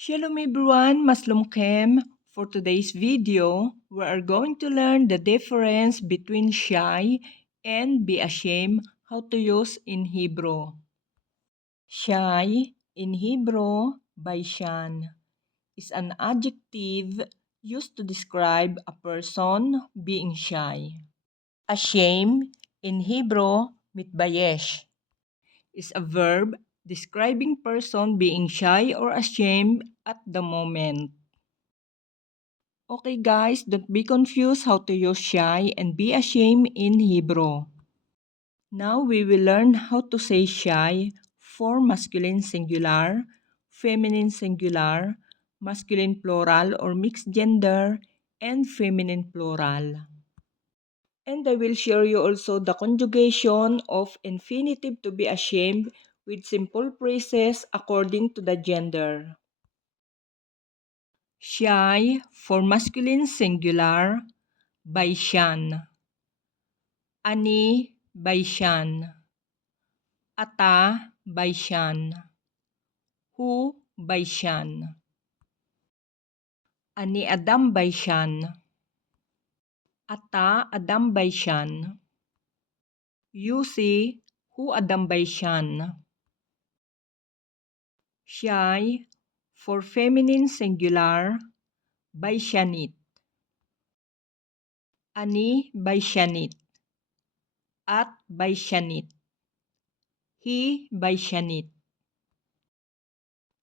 Shalom everyone, Maslumkem. For today's video, we are going to learn the difference between shy and be ashamed, how to use in Hebrew. Shy in Hebrew, baishan, is an adjective used to describe a person being shy. Ashamed in Hebrew, mitbayesh, is a verb describing person being shy or ashamed at the moment. Okay guys, don't be confused how to use shy and be ashamed in Hebrew. Now we will learn how to say shy for masculine singular, feminine singular, masculine plural or mixed gender, and feminine plural. And I will share you also the conjugation of infinitive to be ashamed with simple phrases according to the gender. Shy for masculine singular, baishan. Ani, baishan. Ata, baishan. Hu, baishan. Ani Adam baishan. Ata Adam baishan. Yusi, hu Adam baishan. Shy for feminine singular, baishanit. Ani baishanit. At baishanit. Hi baishanit.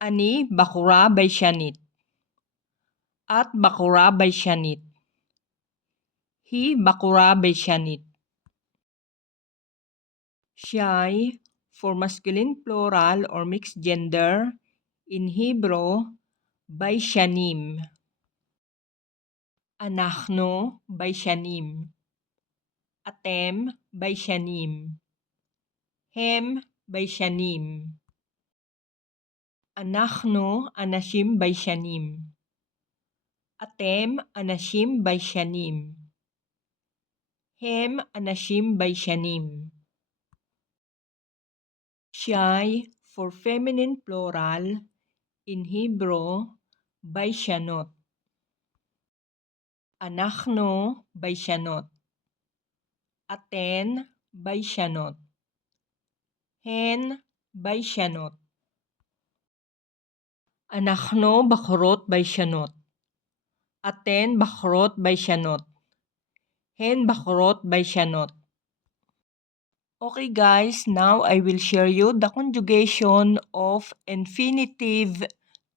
Ani bakura baishanit. At bakura baishanit. Hi bakura baishanit. Shy for masculine plural or mixed gender in Hebrew, baishanim. Anachno baishanim. Atem baishanim. Hem baishanim. Anachno anashim baishanim. Atem anashim baishanim. Hem anashim baishanim. Shy for feminine plural in Hebrew, baishanot. Anachno baishanot. Aten baishanot. Hen baishanot. Anachno bakurot baishanot. Aten bakurot baishanot. Hen bakurot baishanot. Okay guys, now I will share you the conjugation of infinitive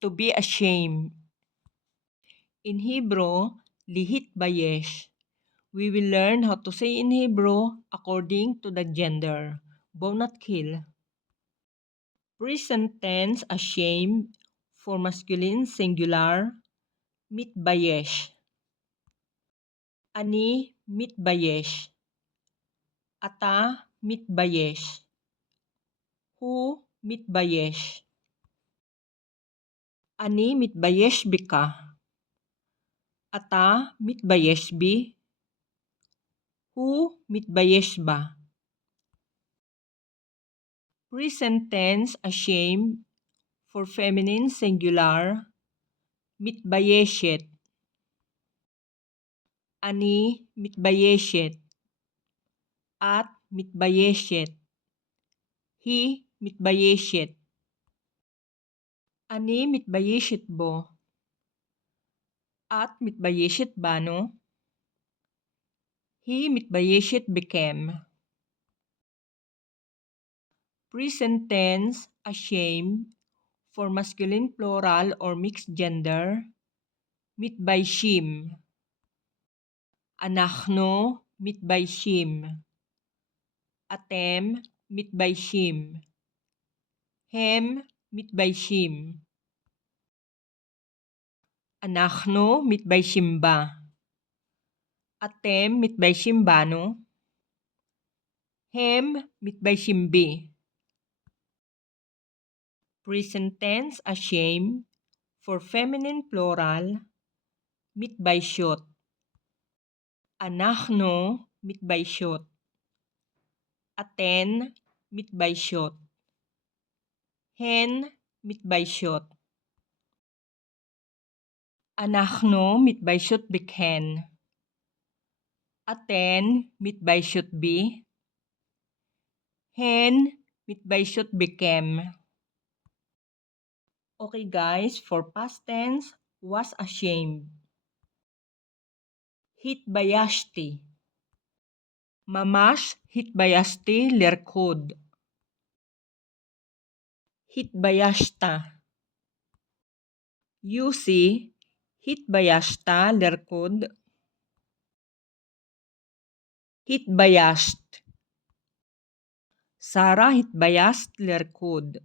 to be ashamed. In Hebrew, lihit bayesh. We will learn how to say in Hebrew according to the gender. Bonat kill. Present tense ashamed for masculine singular, mitbayesh. Ani mitbayesh. Ata mitbayesh. Hu mitbayesh. Ani mitbayesh bika. Ata mitbayesh bi. Hu mitbayesh ba. Present tense ashamed for feminine singular, mitbayeshet. Ani mitbayeshet. At mitbayeshet. Hi mitbayeshet. Ani mitbayeshet bo. At mitbayeshet bano. Hi mitbayeshet bekem. Present tense ashamed for masculine plural or mixed gender, mitbayshim. Anachno mitbayshim. Atem mitbayshim. Hem mitbayshim. Anachno mitbayshim ba. Atem mitbayshim bano. Hem mitbayshim bi. Present tense ashamed for feminine plural, mitbayshot. Anachno mitbayshot. Aten mitbayshot. Hen mitbayshot. אנחנו מתביישות בכן. אתן מתביישות בי. הן מתביישות בכם. Okay guys, for past tense, was ashamed. התביישתי. ממש התביישתי לרקוד. התביישת. יוסי, התביישת לרקוד. התביישת. שרה, התביישת לרקוד.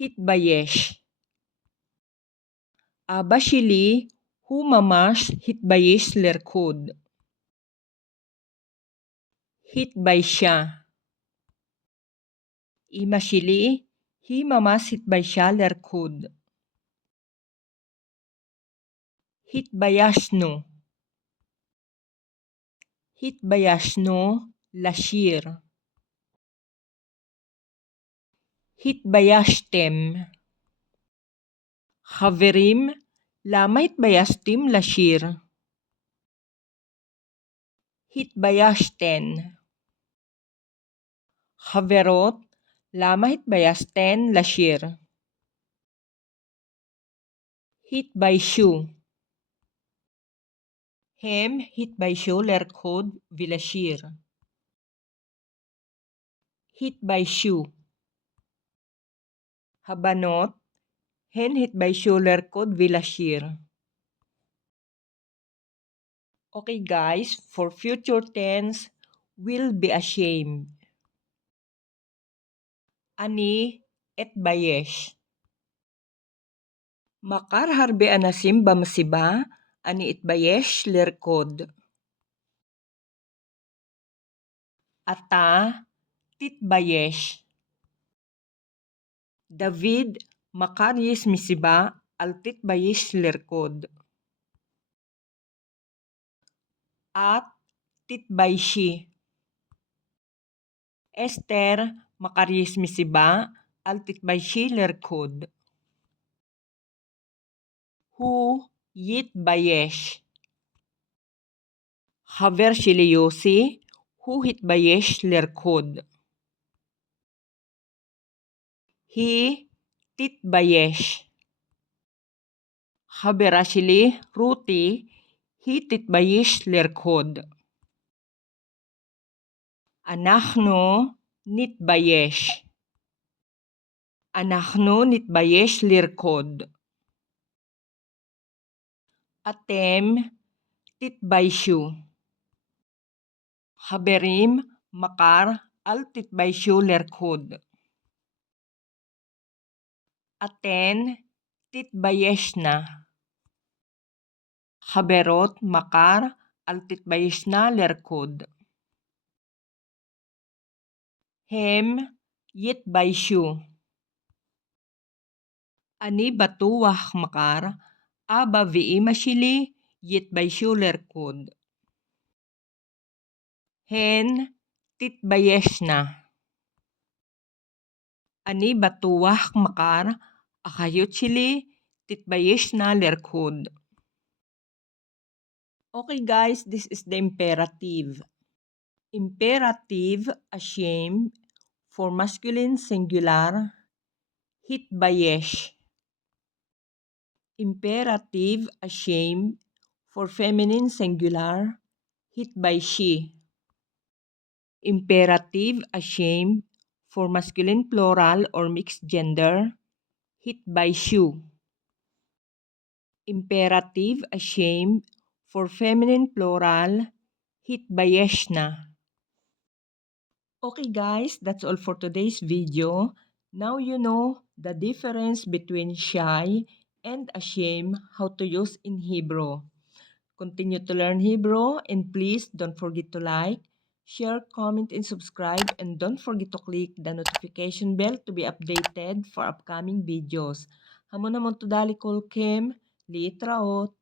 התבייש. אבא שלי הוא ממש התבייש לרקוד. התביישה. אמא שלי היא ממש התביישה לרקוד. התביישנו. התביישנו לשיר. התביישתם. חברים, למה התביישתם לשיר? התביישתן. חברות, למה התביישתן לשיר? התביישו. הם התביישו לרקוד ולשיר. התביישו. הבנות, הן התביישו לרקוד ולשיר. Okay guys, for future tense, will be ashamed. אני אתבייש. מחר הרבה אנשים במסיבה, אני אתבייש לרקוד. אתה תתבייש. דוד, מחר יש מסיבה, אל תתבייש לרקוד. את תתביישי. אסתר, מחר יש מסיבה, אל תתביישי לרקוד. הוא יתבייש. חבר שלי יוסי, הוא התבייש לרקוד. היא תתבייש. חברה שלי רותי, היא תתבייש לרקוד. אנחנו נתבייש. אנחנו נתבייש לרקוד. אתם תתביישו. חברים, מחר אל תתביישו לרקוד. אתן תתביישנה. חברות, מחר אל תתביישנה לרקוד. הם יתביישו. אני בטוח מחר אבא ואמא שלי יתביישו לרקוד. הן תתביישנה. אני בטוח מחר אחיות שלי תתביישנה לרקוד. Okay guys, this is the imperative. Imperative, ashamed, for masculine singular, התבייש. Imperative, ashamed, for feminine singular, התביישי. Imperative, ashamed, for masculine plural or mixed gender, התביישו. Imperative, ashamed, for feminine plural, התביישנה. Okay guys, that's all for today's video. Now you know the difference between shy and ashamed, how to use in Hebrew. Continue to learn Hebrew and please don't forget to like, share, comment, and subscribe, and don't forget to click the notification bell to be updated for upcoming videos. Hamon namon to dali kolkem, litraot.